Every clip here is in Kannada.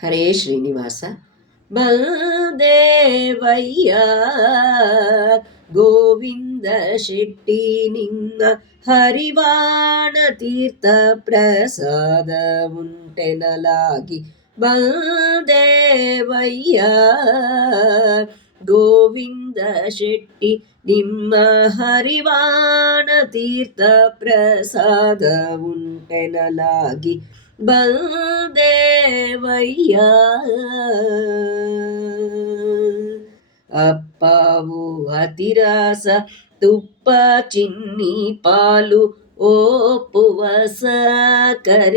ಹರೇ ಶ್ರೀನಿವಾಸ. ಬಲದೇವಯ್ಯ ಗೋವಿಂದ ಶೆಟ್ಟಿ ನಿನ್ನ ಹರಿವಾಣ ತೀರ್ಥ ಪ್ರಸಾದ ಉಂಟೆನಲಾಗಿ ಬಲದೇವಯ್ಯ ಗೋವಿಂದ ಶೆಟ್ಟಿ ನಿಮ್ಮ ಹರಿವಾಣ ತೀರ್ಥ ಪ್ರಸಾದ ಉಂಟೆನಲಾಗಿ ಬಲದೇವಯ್ಯ. ಅಪ್ಪವು ಅತಿರಾಸ ತುಪ್ಪ ಚಿನ್ನಿ ಪಾಲು ಒಪ್ಪುವ ಸಕ್ಕರೆಯಾಲಕ್ಕಿಯು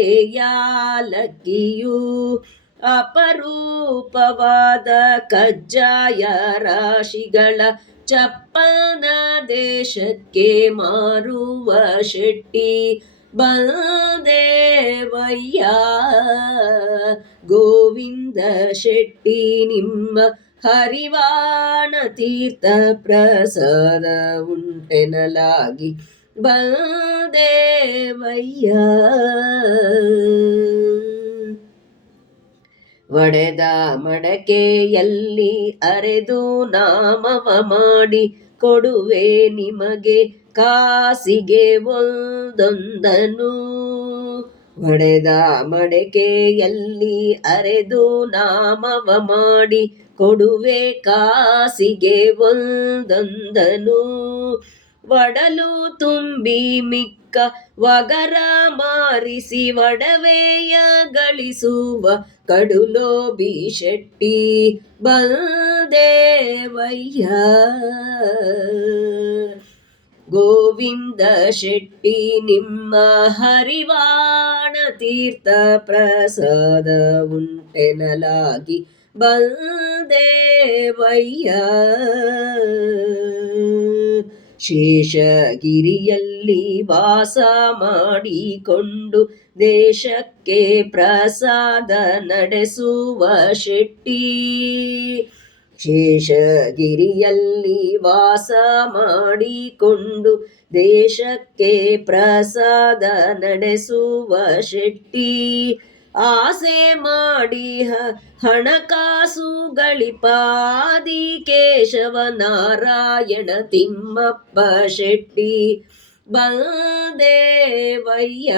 ಅಪರೂಪವಾದ ಕಜ್ಜಾಯ ರಾಶಿಗಳ ಚಪ್ಪನ ದೇಶಕ್ಕೆ ಮಾರುವ ಶೆಟ್ಟಿ ಬಲದೇವಯ್ಯ ಗೋವಿಂದ ಶೆಟ್ಟಿ ನಿಮ್ಮ ಹರಿವಾಣ ತೀರ್ಥ ಪ್ರಸಾದ ಉಂಟೆನಲಾಗಿ ಬಲದೇವಯ್ಯ. ಒಡೆದ ಮಡಕೆಯಲ್ಲಿ ಅರೆದು ನಾಮವ ಮಾಡಿ ಕೊಡುವೆ ನಿಮಗೆ ಕಾಸಿಗೆ ಒಂದೊಂದನು. ಒಡೆದ ಮಡಕೆಯಲ್ಲಿ ಅರೆದು ನಾಮವ ಮಾಡಿ ಕೊಡುವೆ ಕಾಸಿಗೆ ಒಂದೊಂದನು. ಒಡಲು ತುಂಬಿ ಮಿಕ್ಕ ವಗರ ಮಾರಿಸಿ ಒಡವೆಯ ಗಳಿಸುವ ಕಡುಲೋಬಿ ಶೆಟ್ಟಿ ಬಲದೇವಯ್ಯ ಗೋವಿಂದ ಶೆಟ್ಟಿ ನಿಮ್ಮ ಹರಿವಾಣ ತೀರ್ಥ ಪ್ರಸಾದ ಉಂಟೆನಲಾಗಿ ಬಲದೇವಯ್ಯ. ಶೇಷಗಿರಿಯಲ್ಲಿ ವಾಸ ಮಾಡಿಕೊಂಡು ದೇಶಕ್ಕೆ ಪ್ರಸಾದ ನಡೆಸುವ ಶೆಟ್ಟಿ ಶೇಷಗಿರಿಯಲ್ಲಿ ವಾಸ ಮಾಡಿಕೊಂಡು ದೇಶಕ್ಕೆ ಪ್ರಸಾದ ನಡೆಸುವ ಶೆಟ್ಟಿ ಆಸೆ ಮಾಡಿ ಹಣಕಾಸು ಗಳಿಪಾದಿ ಕೇಶವ ನಾರಾಯಣ ತಿಮ್ಮಪ್ಪ ಶೆಟ್ಟಿ ಬಲದೇವಯ್ಯ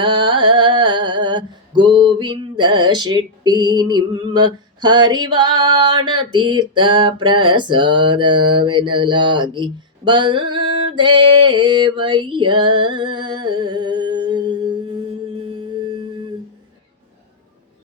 ಗೋವಿಂದ ಶೆಟ್ಟಿ ನಿಮ್ಮ ಹರಿವಾಣ ತೀರ್ಥ ಪ್ರಸಾದವೆನಲಾಗಿ ಬಲದೇವಯ್ಯ.